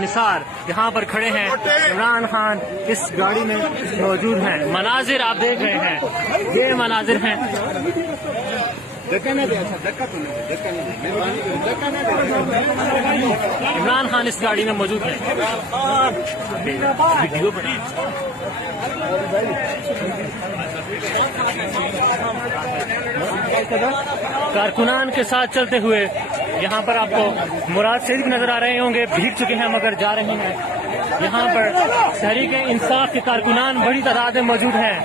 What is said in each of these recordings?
निसार यहाँ पर खड़े हैं। इमरान खान इस गाड़ी में मौजूद हैं। मनाजिर आप देख रहे हैं, ये मनाजिर हैं। इमरान खान इस गाड़ी में मौजूद हैं। वीडियो बना कारकुनान के साथ चलते हुए यहाँ पर आपको मुराद सिद्दीक नजर आ रहे होंगे। भीग चुके हैं मगर जा रहे हैं। यहाँ पर तहरीक इंसाफ के कारकुनान बड़ी तादाद में मौजूद हैं।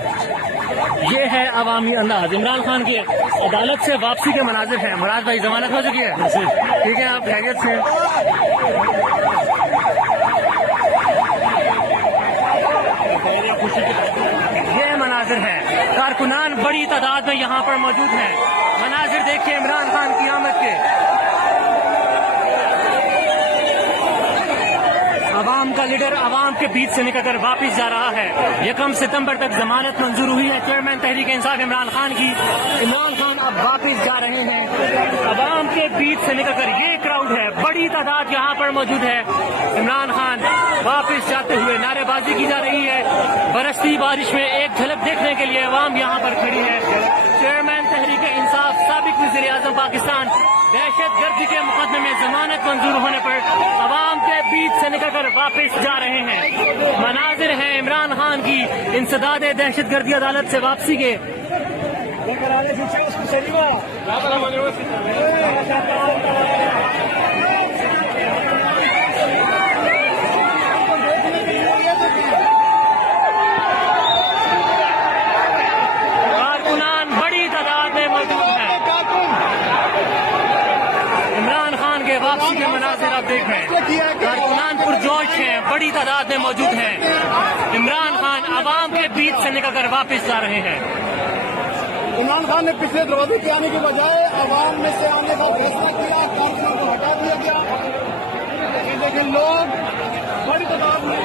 ये है अवामी अंदाज। इमरान खान की अदालत से वापसी के मनाजिर हैं। मुराद भाई, जमानत हो चुकी है? ठीक है, आप खैरियत से? ये मनाजिर हैं। कारकुनान बड़ी तादाद में यहाँ पर मौजूद हैं। मनाजिर देखिए इमरान खान की आमद के। अवाम का लीडर अवाम के बीच से निकलकर वापस जा रहा है। 1 सितंबर तक जमानत मंजूर हुई है चेयरमैन तहरीक इंसाफ इमरान खान की। इमरान खान अब वापस जा रहे हैं अवाम के बीच से निकलकर। ये क्राउड है, बड़ी तादाद यहाँ पर मौजूद है। इमरान खान वापस जाते हुए नारेबाजी की जा रही है। बरसती बारिश में एक झलक देखने के लिए अवाम यहाँ पर खड़ी है। चेयरमैन तहरीक इंसाफ साबिक वज़ीर आज़म पाकिस्तान दहशतगर्दी के मुकदमे में जमानत मंजूर होने पर अवाम के बीच से निकलकर वापस जा रहे हैं। मनाजिर हैं इमरान खान की इंसदाद दहशतगर्दी अदालत से वापसी के। कारकुनान बड़ी तादाद में मौजूद हैं। इमरान खान के वापसी के मनाजिर आप देख रहे हैं। कारकुनान पुरजोश हैं, बड़ी तादाद में मौजूद हैं। इमरान खान अवाम के बीच से निकलकर वापस जा रहे हैं। इमरान खान ने पिछले दरवाजे के आने के बजाय अवाम में से आने का फैसला किया। कारकुनान को हटा दिया गया। लेकिन लोग बड़ी तादाद में